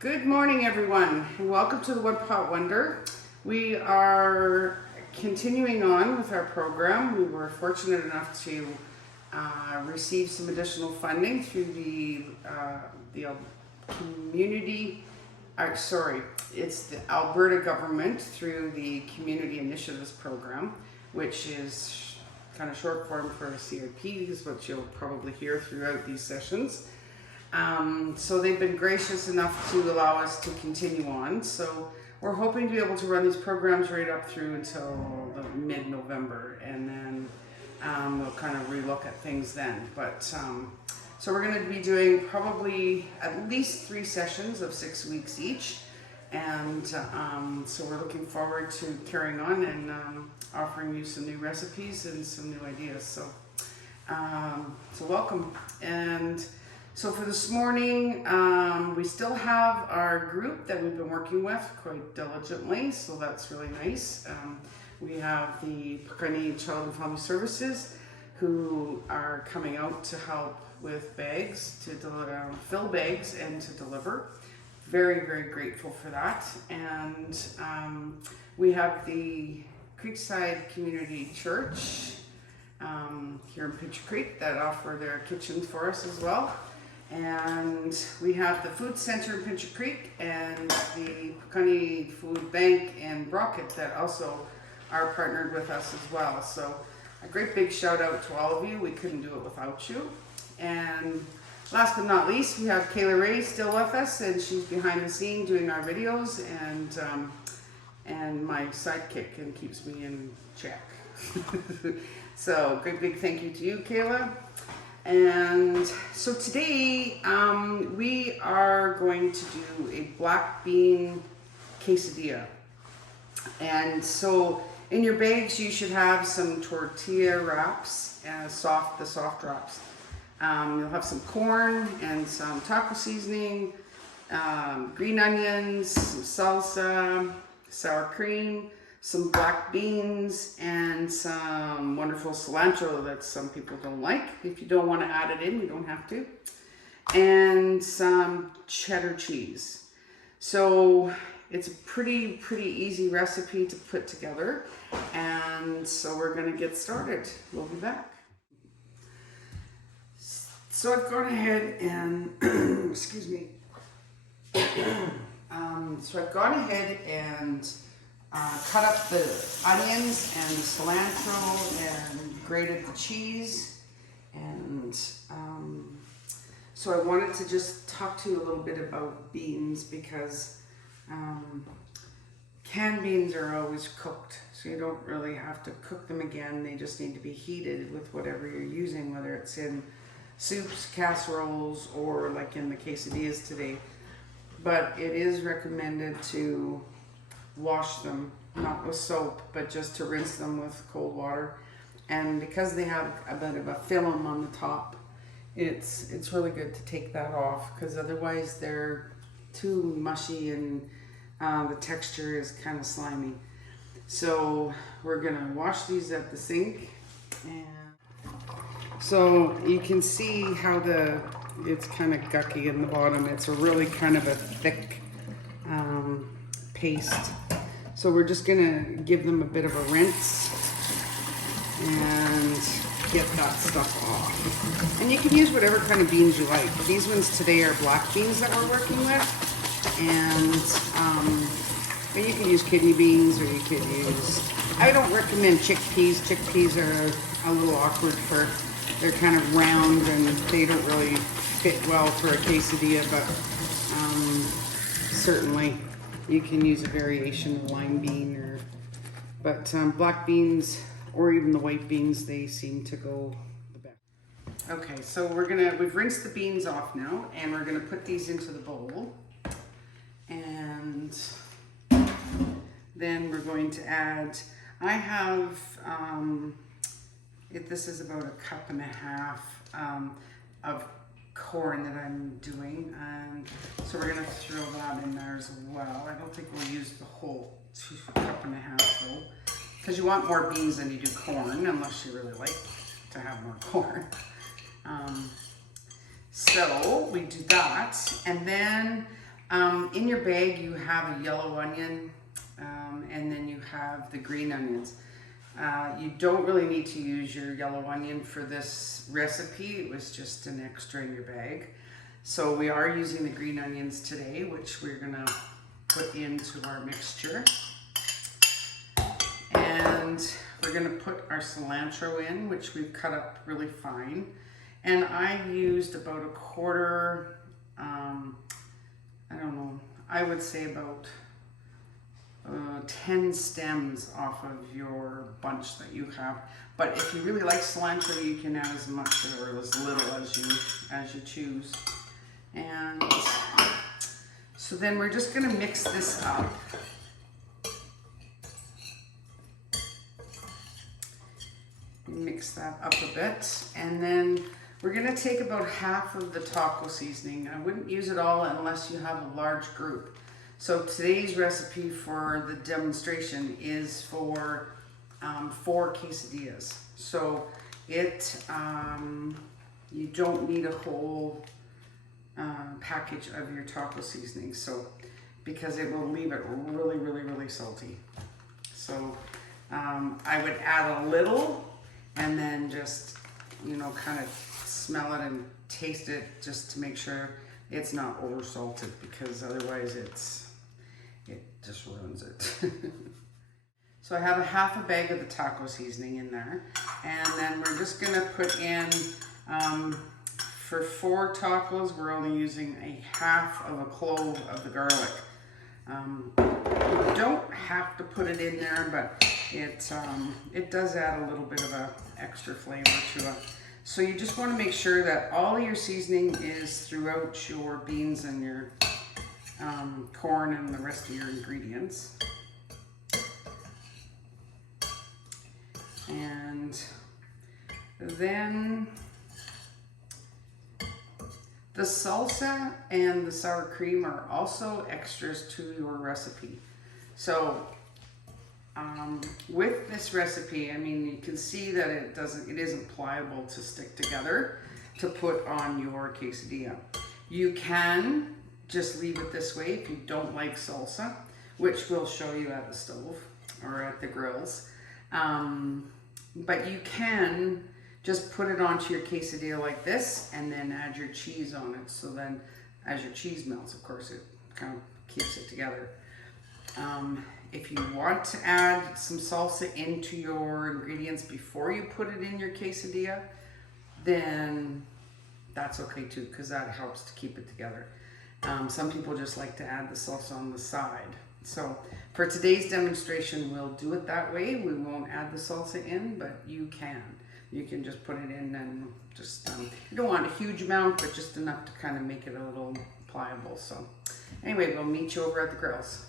Good morning, everyone, and welcome to the One Pot Wonder. We are continuing on with our program. We were fortunate enough to receive some additional funding through the community. It's the Alberta government through the Community Initiatives Program, which is kind of short form for CIP, is what you'll probably hear throughout these sessions. So they've been gracious enough to allow us to continue on. So we're hoping to be able to run these programs right up through until the mid-November, and then we'll kind of relook at things then. But so we're going to be doing probably at least 3 sessions of 6 weeks each, and so we're looking forward to carrying on and offering you some new recipes and some new ideas. So welcome. And so for this morning, we still have our group that we've been working with quite diligently, so that's really nice. We have the Pakani Child and Family Services who are coming out to help with bags, to fill bags and to deliver. Very, very grateful for that. And we have the Creekside Community Church here in Pincher Creek that offer their kitchens for us as well. And we have the Food Center in Pincher Creek and the Pakani Food Bank in Brockett that also are partnered with us as well. So a great big shout out to all of you. We couldn't do it without you. And last but not least, we have Kayla Ray still with us, and she's behind the scene doing our videos and my sidekick, and keeps me in check. So great big thank you to you, Kayla. And so today we are going to do a black bean quesadilla. And so in your bags you should have some tortilla wraps and the soft wraps. You'll have some corn and some taco seasoning, green onions, some salsa, sour cream, some black beans, and some wonderful cilantro that some people don't like. If you don't want to add it in, you don't have to. And some cheddar cheese. So it's a pretty easy recipe to put together. And so we're going to get started. We'll be back. So I've gone ahead and, excuse me. So I've gone ahead and cut up the onions and the cilantro and grated the cheese. And so I wanted to just talk to you a little bit about beans, because canned beans are always cooked. So you don't really have to cook them again. They just need to be heated with whatever you're using, whether it's in soups, casseroles, or like in the quesadillas today. But it is recommended to wash them, not with soap, but just to rinse them with cold water. And because they have a bit of a film on the top, it's really good to take that off, because otherwise they're too mushy and the texture is kind of slimy. So we're gonna wash these at the sink. And so you can see how it's kind of gucky in the bottom. It's a really kind of a thick paste. So we're just gonna give them a bit of a rinse and get that stuff off. And you can use whatever kind of beans you like. These ones today are black beans that we're working with. And but you can use kidney beans, or you could use, I don't recommend chickpeas. Chickpeas are a little awkward they're kind of round and they don't really fit well for a quesadilla, but certainly you can use a variation of lime bean, but black beans or even the white beans, they seem to go the best. Okay, so we've rinsed the beans off now, and we're gonna put these into the bowl. And then we're going to add, I have, this is about 1.5 cups of corn that I'm doing, and so we're gonna throw that in there as well. I don't think we'll use the whole 1.5 cups though, because you want more beans than you do corn, unless you really like to have more corn. So we do that, and then In your bag you have a yellow onion, and then you have the green onions. You don't really need to use your yellow onion for this recipe. It was just an extra in your bag. So we are using the green onions today, which we're gonna put into our mixture. And we're gonna put our cilantro in, which we've cut up really fine. And I used about a quarter, I don't know, I would say about 10 stems off of your bunch that you have. But if you really like cilantro, you can add as much or as little as you choose. And so then we're just gonna mix this up. Mix that up a bit, and then we're gonna take about half of the taco seasoning. I wouldn't use it all unless you have a large group. So today's recipe for the demonstration is for 4 quesadillas. So you don't need a whole package of your taco seasoning, so because it will leave it really salty. So I would add a little, and then just, you know, kind of smell it and taste it just to make sure it's not over salted, because otherwise it just ruins it. So I have a half a bag of the taco seasoning in there, and then we're just gonna put in, for 4 tacos, we're only using a half of a clove of the garlic. You don't have to put it in there, but it does add a little bit of a extra flavor to it. So you just want to make sure that all your seasoning is throughout your beans and your corn and the rest of your ingredients. And then the salsa and the sour cream are also extras to your recipe. So with this recipe, I mean, you can see that it isn't pliable to stick together to put on your quesadilla. You can just leave it this way if you don't like salsa, which we'll show you at the stove or at the grills. But you can just put it onto your quesadilla like this and then add your cheese on it. So then as your cheese melts, of course, it kind of keeps it together. If you want to add some salsa into your ingredients before you put it in your quesadilla, then that's okay too, because that helps to keep it together. Some people just like to add the salsa on the side. So for today's demonstration, we'll do it that way. We won't add the salsa in, but you can. You can just put it in and just, you don't want a huge amount, but just enough to kind of make it a little pliable. So anyway, we'll meet you over at the grills.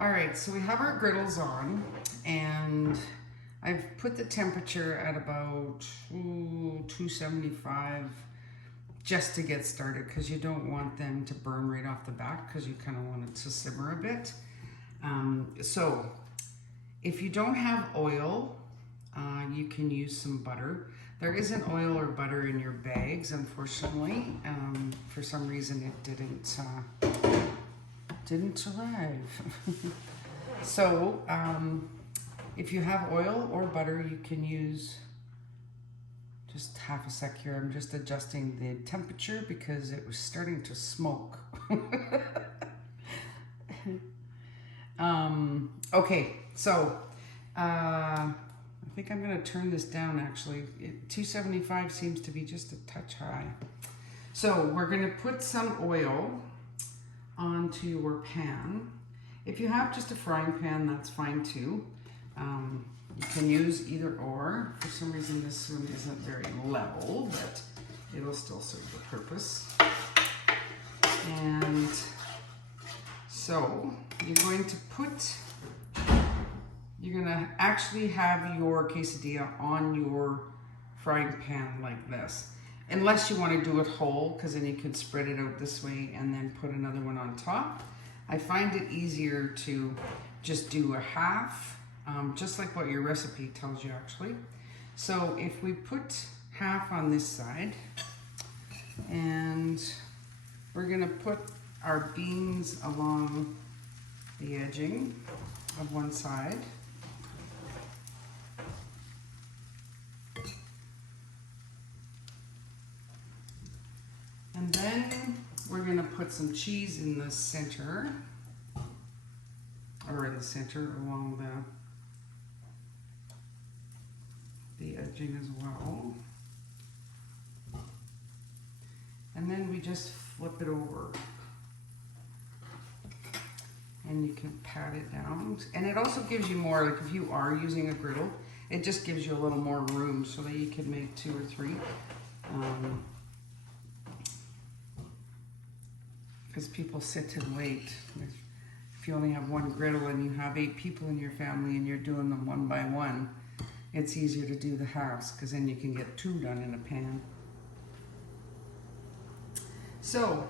All right, so we have our griddles on, and I've put the temperature at about 275 just to get started, because you don't want them to burn right off the bat, because you kind of want it to simmer a bit. So if you don't have oil, you can use some butter. There isn't oil or butter in your bags, unfortunately. For some reason it didn't arrive. So if you have oil or butter, you can use just half a sec here. I'm just adjusting the temperature because it was starting to smoke. Okay, so I think I'm going to turn this down actually. 275 seems to be just a touch high. So we're going to put some oil onto your pan. If you have just a frying pan, that's fine too. You can use either or. For some reason this one isn't very level, but it'll still serve the purpose. And so you're going to actually have your quesadilla on your frying pan like this. Unless you want to do it whole, because then you can spread it out this way and then put another one on top. I find it easier to just do a half, just like what your recipe tells you actually. So if we put half on this side, and we're gonna put our beans along the edging of one side. And then we're gonna put some cheese in the center, or in the center along the edging as well. And then we just flip it over. And you can pat it down. And it also gives you more, like if you are using a griddle, it just gives you a little more room so that you can make 2 or 3. Because people sit and wait. If you only have one griddle and you have 8 people in your family and you're doing them one by one, it's easier to do the halves because then you can get 2 done in a pan. So,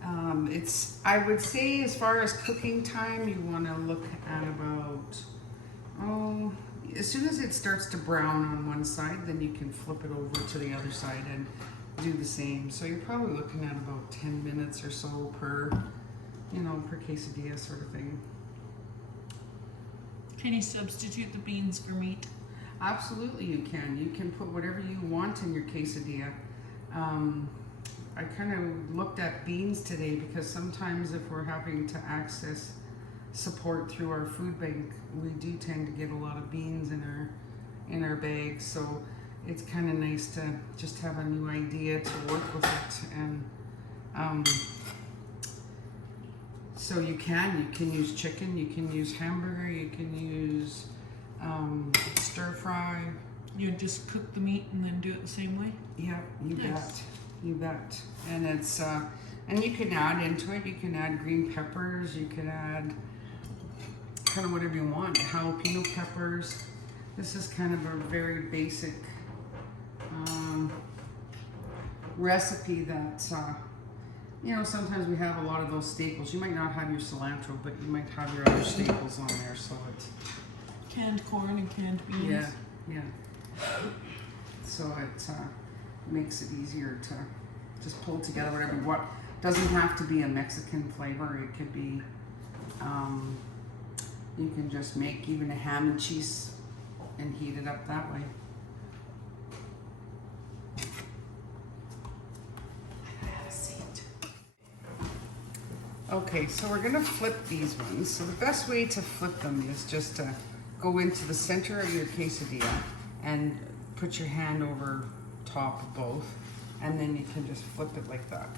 I would say as far as cooking time, you want to look at about, as soon as it starts to brown on one side, then you can flip it over to the other side and do the same. So you're probably looking at about 10 minutes or so per, per quesadilla sort of thing. Can you substitute the beans for meat? Absolutely you can. You can put whatever you want in your quesadilla. I kind of looked at beans today because sometimes if we're having to access support through our food bank, we do tend to get a lot of beans in our bags. So it's kind of nice to just have a new idea to work with it. And so you can use chicken, you can use hamburger, you can use stir fry. You just cook the meat and then do it the same way? Yeah, you bet. You bet. And it's and you can add into it, you can add green peppers, you can add kind of whatever you want, jalapeno peppers. This is kind of a very basic recipe that sometimes we have a lot of those staples. You might not have your cilantro, but you might have your other staples on there. So it's canned corn and canned beans. Yeah. So it makes it easier to just pull together whatever you want. Doesn't have to be a Mexican flavor. It could be, you can just make even a ham and cheese and heat it up that way. Okay, so we're gonna flip these ones. So the best way to flip them is just to go into the center of your quesadilla and put your hand over top of both, and then you can just flip it like that.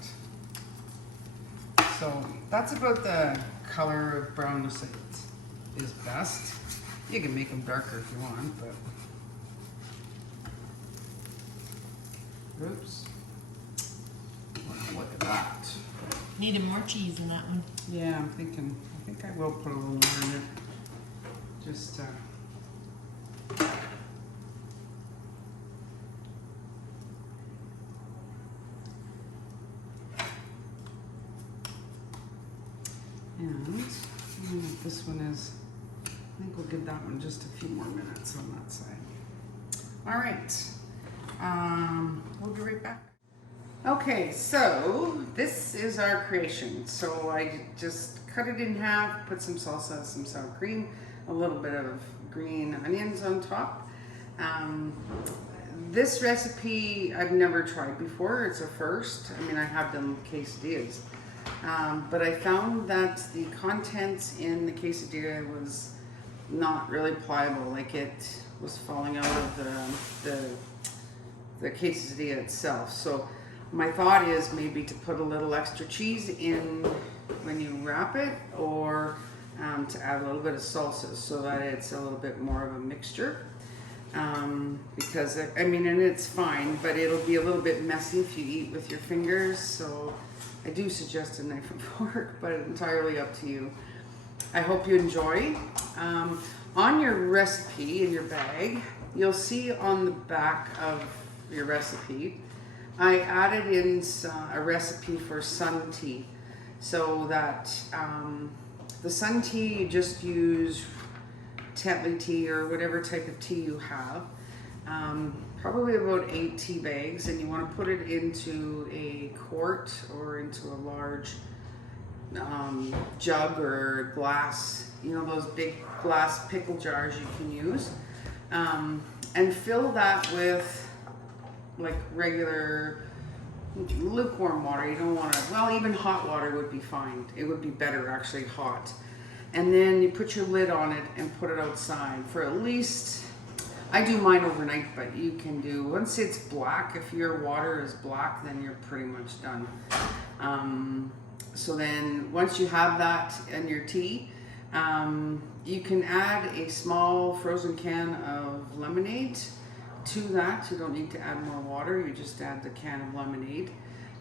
So that's about the color of brownness that is best. You can make them darker if you want, but oops. Wow, look at that. Needed more cheese in that one. Yeah, I think I will put a little more in it. Just and this one is, I think we'll give that one just a few more minutes on that side. All right, we'll be right back. Okay, so this is our creation. So I just cut it in half, put some salsa, some sour cream, a little bit of green onions on top. This recipe I've never tried before. It's a first. I mean, I have done quesadillas. But I found that the contents in the quesadilla was not really pliable. Like it was falling out of the quesadilla itself. So my thought is maybe to put a little extra cheese in when you wrap it, or to add a little bit of salsa so that it's a little bit more of a mixture. Because I mean, and it's fine, but it'll be a little bit messy if you eat with your fingers. So I do suggest a knife and fork, but entirely up to you. I hope you enjoy. On your recipe in your bag, you'll see on the back of your recipe, I added in a recipe for sun tea. So that the sun tea, you just use Tetley tea or whatever type of tea you have. probably about 8 tea bags, and you want to put it into a quart or into a large jug or glass, you know, those big glass pickle jars you can use, and fill that with like regular lukewarm water. You don't want to, well, even hot water would be fine. It would be better actually hot. And then you put your lid on it and put it outside for at least, I do mine overnight, but you can do, once it's black, if your water is black, then you're pretty much done. So then once you have that in your tea, you can add a small frozen can of lemonade to that. You don't need to add more water, you just add the can of lemonade.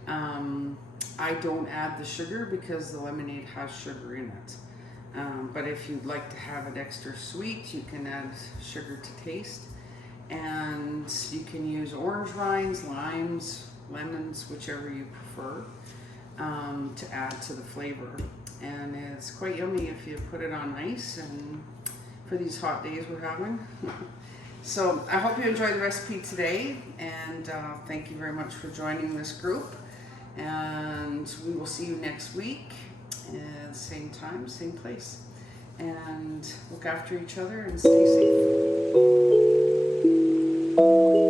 I don't add the sugar because the lemonade has sugar in it. But if you'd like to have it extra sweet, you can add sugar to taste. And you can use orange rinds, limes, lemons, whichever you prefer, to add to the flavor. And it's quite yummy if you put it on ice and for these hot days we're having. So I hope you enjoyed the recipe today, and thank you very much for joining this group. And we will see you next week, same time, same place. And look after each other and stay safe.